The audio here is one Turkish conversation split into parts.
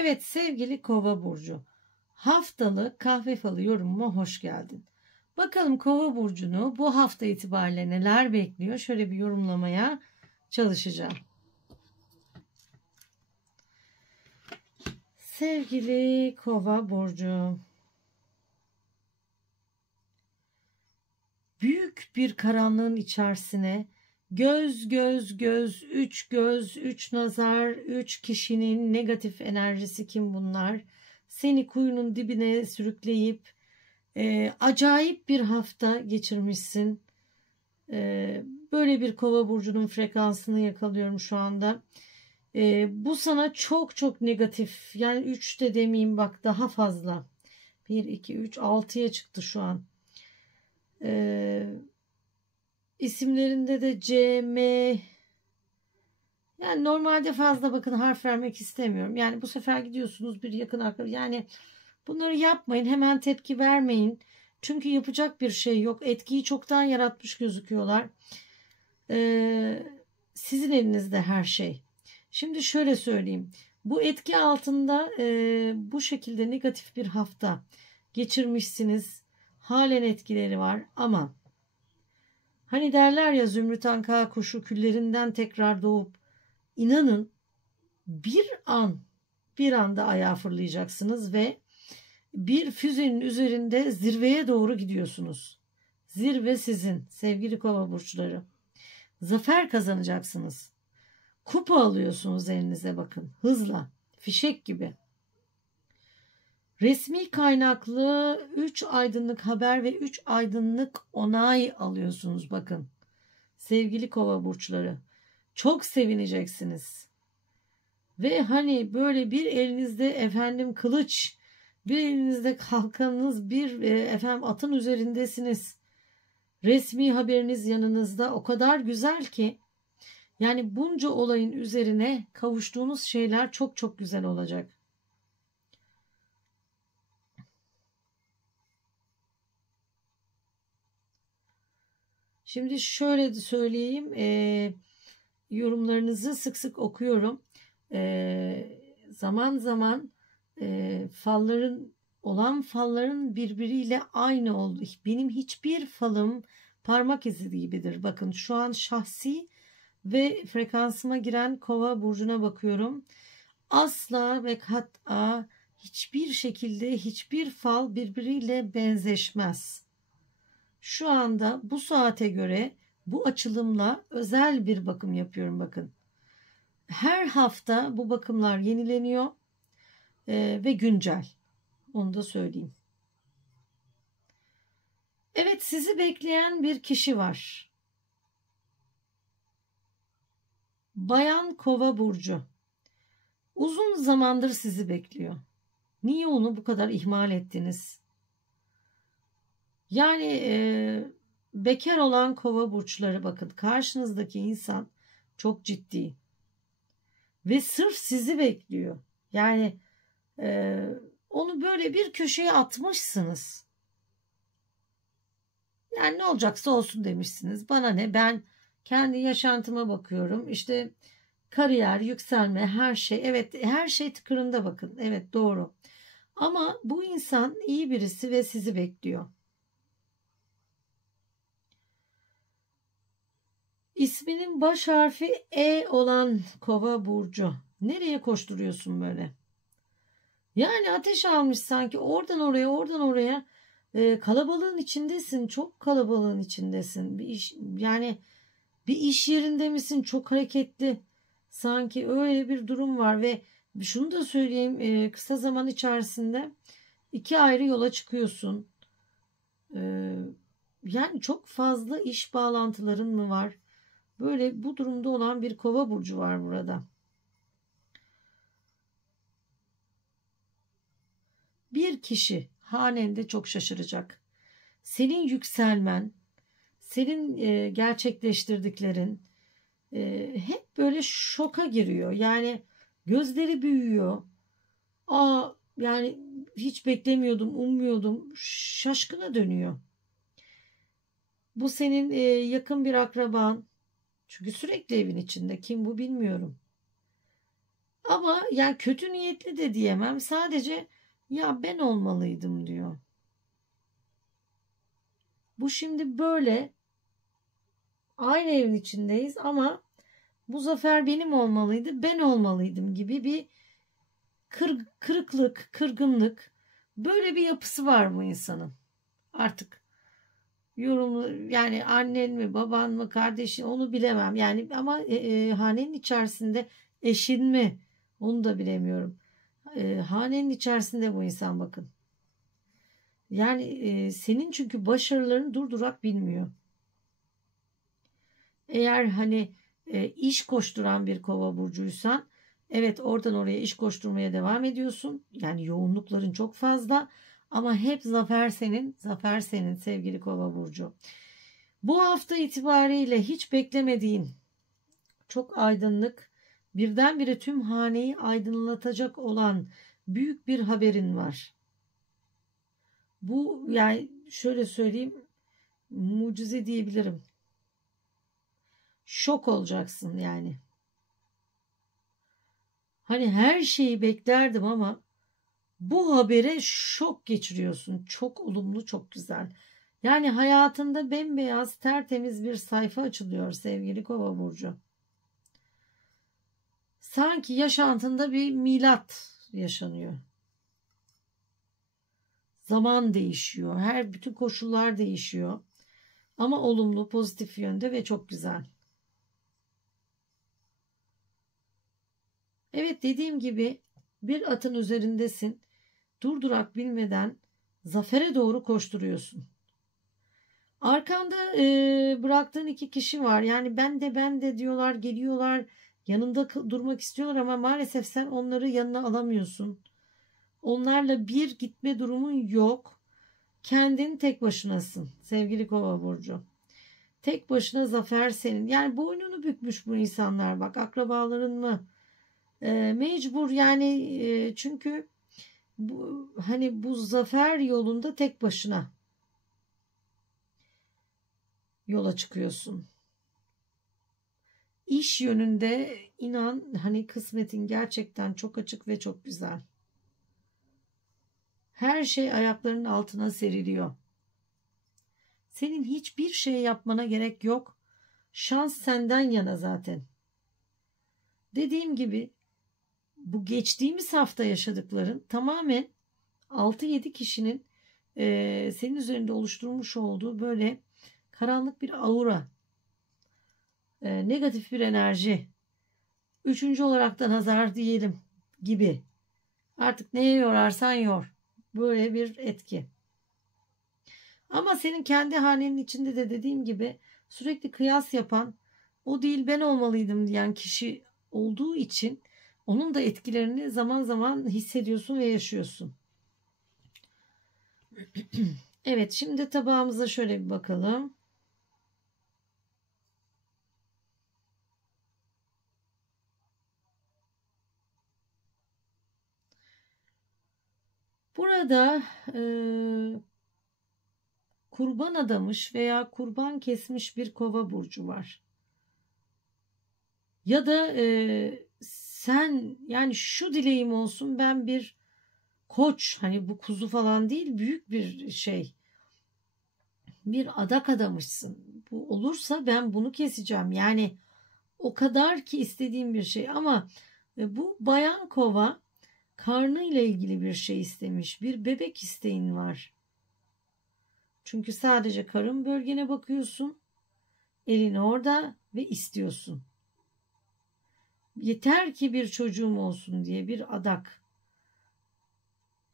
Evet sevgili Kova burcu, haftalık kahve falı yorumuma hoş geldin. Bakalım Kova burcunu bu hafta itibariyle neler bekliyor? Şöyle bir yorumlamaya çalışacağım. Sevgili Kova burcu, büyük bir karanlığın içerisine göz, üç göz, üç nazar, üç kişinin negatif enerjisi kim bunlar? Seni kuyunun dibine sürükleyip acayip bir hafta geçirmişsin. Böyle bir Kova burcunun frekansını yakalıyorum şu anda. Bu sana çok negatif. Yani 3 de demeyeyim, bak daha fazla. 1, 2, 3, 6'ya çıktı şu an. İsimlerinde de C, M. Yani normalde fazla bakın harf vermek istemiyorum. Yani bu sefer gidiyorsunuz bir yakın arkadaş. Yani bunları yapmayın. Hemen tepki vermeyin. Çünkü yapacak bir şey yok. Etkiyi çoktan yaratmış gözüküyorlar. Sizin elinizde her şey. Şimdi şöyle söyleyeyim. Bu etki altında bu şekilde negatif bir hafta geçirmişsiniz. Halen etkileri var ama hani derler ya, Zümrüt Anka kuşu küllerinden tekrar doğup, inanın bir anda ayağa fırlayacaksınız ve bir füzenin üzerinde zirveye doğru gidiyorsunuz. Zirve sizin sevgili Kova burçları. Zafer kazanacaksınız. Kupa alıyorsunuz elinize, bakın hızla, fişek gibi. Resmi kaynaklı 3 aydınlık haber ve 3 aydınlık onay alıyorsunuz, bakın. Sevgili Kova burçları, çok sevineceksiniz. Ve hani böyle bir elinizde efendim kılıç, bir elinizde kalkanınız, bir efendim atın üzerindesiniz. Resmi haberiniz yanınızda, o kadar güzel ki. Yani bunca olayın üzerine kavuştuğunuz şeyler çok güzel olacak. Şimdi şöyle söyleyeyim, yorumlarınızı sık sık okuyorum. Zaman zaman falların birbiriyle aynı oldu. Benim hiçbir falım parmak izi gibidir. Bakın şu an şahsi ve frekansıma giren Kova burcuna bakıyorum. Asla ve kat'a hiçbir şekilde hiçbir fal birbiriyle benzeşmez. Şu anda bu saate göre bu açılımla özel bir bakım yapıyorum, bakın. Her hafta bu bakımlar yenileniyor ve güncel. Onu da söyleyeyim. Evet, sizi bekleyen bir kişi var. Bayan Kova burcu. Uzun zamandır sizi bekliyor. Niye onu bu kadar ihmal ettiniz? Yani bekar olan Kova burçları, bakın karşınızdaki insan çok ciddi ve sırf sizi bekliyor. Yani onu böyle bir köşeye atmışsınız. Yani ne olacaksa olsun demişsiniz. Bana ne, ben kendi yaşantıma bakıyorum. İşte kariyer, yükselme, her şey. Evet, her şey tıkırında, bakın. Evet, doğru. Ama bu insan iyi birisi ve sizi bekliyor. İsminin baş harfi E olan Kova burcu. Nereye koşturuyorsun böyle? Yani ateş almış sanki, oradan oraya, oradan oraya. Kalabalığın içindesin, çok kalabalığın içindesin. Yani bir iş yerinde misin? Çok hareketli. Sanki öyle bir durum var ve şunu da söyleyeyim, kısa zaman içerisinde 2 ayrı yola çıkıyorsun. Yani çok fazla iş bağlantıların mı var? Böyle bu durumda olan bir Kova burcu var burada. Bir kişi hanende çok şaşıracak. Senin yükselmen, senin gerçekleştirdiklerin hep böyle şoka giriyor. Yani gözleri büyüyor. Yani hiç beklemiyordum, ummuyordum. Şaşkına dönüyor. Bu senin yakın bir akraban. Çünkü sürekli evin içinde. Kim bu bilmiyorum. Ama yani kötü niyetli de diyemem. Sadece ya ben olmalıydım diyor. Bu şimdi böyle aynı evin içindeyiz ama bu zafer benim olmalıydı, ben olmalıydım gibi bir kırıklık, kırgınlık, böyle bir yapısı var bu insanın. Artık yorumlu yani annen mi, baban mı, kardeşin onu bilemem. Yani ama hanenin içerisinde eşin mi onu da bilemiyorum. Hanenin içerisinde bu insan bakın. Yani senin çünkü başarılarını durdurak bilmiyor. Eğer hani iş koşturan bir kova burcuysan evet oradan oraya iş koşturmaya devam ediyorsun. Yani yoğunlukların çok fazla ama hep zafer senin, zafer senin sevgili kova burcu. Bu hafta itibariyle hiç beklemediğin çok aydınlık, birdenbire tüm haneyi aydınlatacak olan büyük bir haberin var. Bu yani şöyle söyleyeyim, mucize diyebilirim. Şok olacaksın yani. Hani her şeyi beklerdim ama bu habere şok geçiriyorsun. Çok olumlu, çok güzel. Yani hayatında bembeyaz, tertemiz bir sayfa açılıyor sevgili Kova burcu. Sanki yaşantında bir milat yaşanıyor. Zaman değişiyor. Bütün koşullar değişiyor. Ama olumlu, pozitif yönde ve çok güzel. Evet dediğim gibi bir atın üzerindesin. Durdurak bilmeden zafere doğru koşturuyorsun. Arkanda bıraktığın 2 kişi var. Yani ben de diyorlar, geliyorlar. Yanında durmak istiyorlar ama maalesef sen onları yanına alamıyorsun. Onlarla bir gitme durumun yok. Kendin tek başınasın sevgili Kova burcu. Tek başına zafer senin. Yani boynunu bükmüş bu insanlar bak, akrabaların mı? Mecbur yani çünkü hani bu zafer yolunda tek başına yola çıkıyorsun. İş yönünde inan hani kısmetin gerçekten çok açık ve çok güzel. Her şey ayaklarının altına seriliyor. Senin hiçbir şey yapmana gerek yok. Şans senden yana zaten. Dediğim gibi bu geçtiğimiz hafta yaşadıkların tamamen 6-7 kişinin senin üzerinde oluşturmuş olduğu böyle karanlık bir aura, negatif bir enerji, 3. olarak da nazar diyelim gibi. Artık neye yorarsan yor. Böyle bir etki. Ama senin kendi hanenin içinde de dediğim gibi sürekli kıyas yapan, o değil ben olmalıydım diyen kişi olduğu için onun da etkilerini zaman zaman hissediyorsun ve yaşıyorsun. Evet, şimdi tabağımıza şöyle bir bakalım. Burada kurban adamış veya kurban kesmiş bir kova burcu var. Ya da sen yani şu dileğim olsun, ben bir koç, hani bu kuzu falan değil, büyük bir şey, bir adak adamışsın. Bu olursa ben bunu keseceğim. Yani o kadar ki istediğim bir şey ama bu bayan kova karnıyla ilgili bir şey istemiş. Bir bebek isteğin var. Çünkü sadece karın bölgene bakıyorsun. Elin orada ve istiyorsun. Yeter ki bir çocuğum olsun diye bir adak.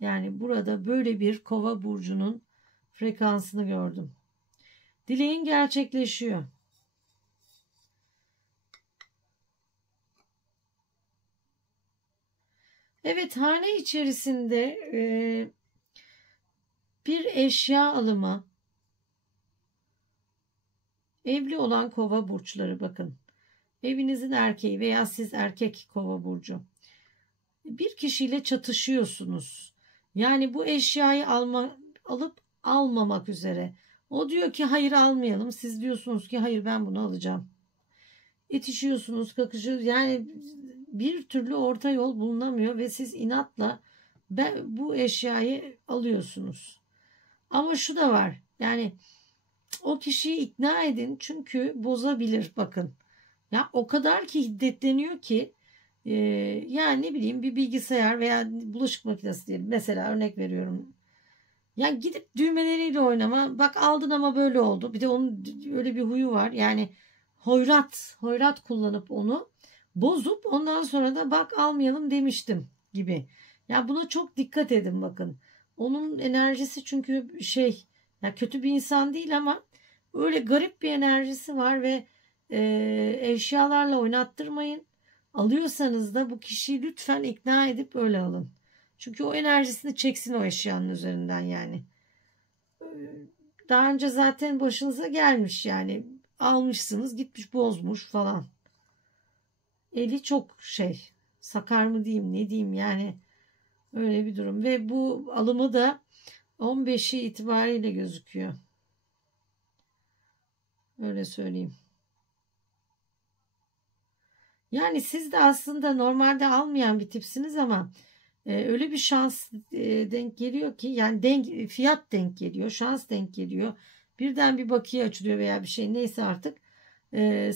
Yani burada böyle bir kova burcunun frekansını gördüm. Dileğin gerçekleşiyor. Evet, hane içerisinde bir eşya alımı, evli olan kova burçları bakın. Evinizin erkeği veya siz erkek kova burcu. Bir kişiyle çatışıyorsunuz. Yani bu eşyayı alıp almamak üzere. O diyor ki hayır almayalım. Siz diyorsunuz ki hayır ben bunu alacağım. İtişiyorsunuz, kakışıyorsunuz. Yani bir türlü orta yol bulunamıyor ve siz inatla bu eşyayı alıyorsunuz. Ama şu da var. Yani o kişiyi ikna edin çünkü bozabilir bakın. Ya o kadar ki hiddetleniyor ki yani ne bileyim bir bilgisayar veya bulaşık makinesi diyelim. Mesela örnek veriyorum. Ya gidip düğmeleriyle oynama. Bak aldın ama böyle oldu. Bir de onun öyle bir huyu var. Yani hoyrat kullanıp onu bozup ondan sonra da bak almayalım demiştim gibi. Ya buna çok dikkat edin bakın. Onun enerjisi çünkü ya kötü bir insan değil ama öyle garip bir enerjisi var ve eşyalarla oynattırmayın. Alıyorsanız da bu kişiyi lütfen ikna edip öyle alın. Çünkü o enerjisini çeksin o eşyanın üzerinden yani. Daha önce zaten başınıza gelmiş yani. Almışsınız gitmiş bozmuş falan. Eli çok sakar mı diyeyim ne diyeyim yani öyle bir durum. Ve bu alımı da 15'i itibariyle gözüküyor. Öyle söyleyeyim. Yani siz de aslında normalde almayan bir tipsiniz ama öyle bir şans denk geliyor ki yani fiyat denk geliyor, şans denk geliyor. Birden bir bakiye açılıyor veya bir şey neyse artık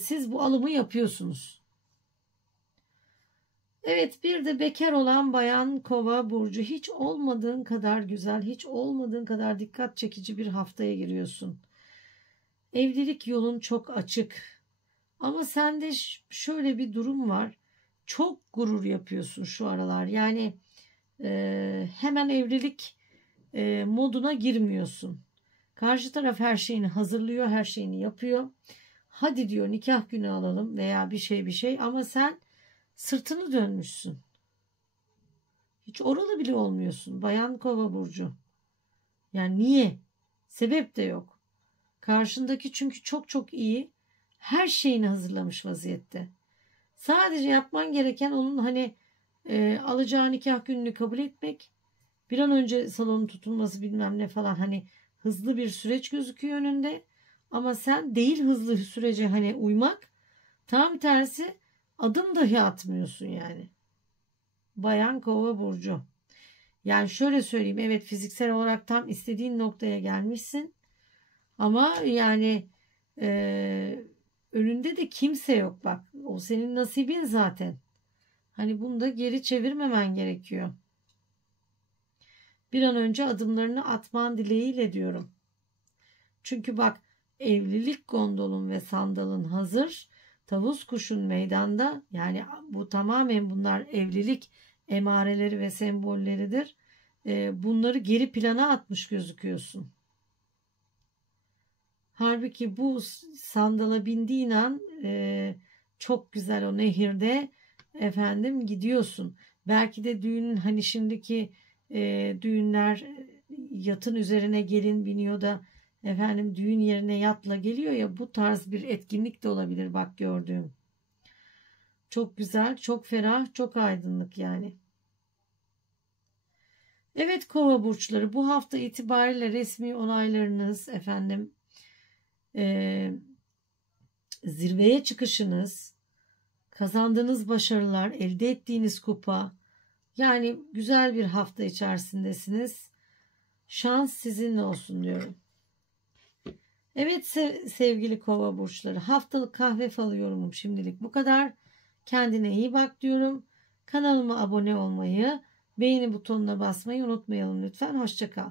siz bu alımı yapıyorsunuz. Evet bir de bekar olan bayan Kova burcu hiç olmadığın kadar güzel, hiç olmadığın kadar dikkat çekici bir haftaya giriyorsun. Evlilik yolun çok açık. Ama sende şöyle bir durum var. Çok gurur yapıyorsun şu aralar. Yani hemen evlilik moduna girmiyorsun. Karşı taraf her şeyini hazırlıyor, her şeyini yapıyor. Hadi diyor nikah günü alalım veya bir şey ama sen sırtını dönmüşsün. Hiç oralı bile olmuyorsun. Bayan Kova burcu. Yani niye? Sebep de yok. Karşındaki çünkü çok çok iyi. Her şeyini hazırlamış vaziyette. Sadece yapman gereken onun alacağı nikah gününü kabul etmek. Bir an önce salonun tutulması bilmem ne falan hızlı bir süreç gözüküyor önünde. Ama sen değil hızlı sürece uymak. Tam tersi adım dahi atmıyorsun yani. Bayan Kova burcu. Yani şöyle söyleyeyim evet fiziksel olarak tam istediğin noktaya gelmişsin. Ama yani önünde de kimse yok bak. O senin nasibin zaten. Bunu da geri çevirmemen gerekiyor. Bir an önce adımlarını atman dileğiyle diyorum. Çünkü bak evlilik gondolun ve sandalın hazır. Tavus kuşun meydanda. Yani bu tamamen bunlar evlilik emareleri ve sembolleridir. Bunları geri plana atmış gözüküyorsun. Halbuki bu sandala bindiğin an çok güzel o nehirde gidiyorsun. Belki de düğünün şimdiki düğünler yatın üzerine gelin biniyor da düğün yerine yatla geliyor ya bu tarz bir etkinlik de olabilir bak gördüğüm. Çok güzel, çok ferah, çok aydınlık yani. Evet Kova burçları bu hafta itibariyle resmi onaylarınız zirveye çıkışınız, kazandığınız başarılar, elde ettiğiniz kupa, yani güzel bir hafta içerisindesiniz. Şans sizinle olsun diyorum. Evet sevgili Kova burçları, haftalık kahve falı yorumum şimdilik bu kadar. Kendine iyi bak diyorum. Kanalıma abone olmayı, beğeni butonuna basmayı unutmayalım lütfen. Hoşça kal.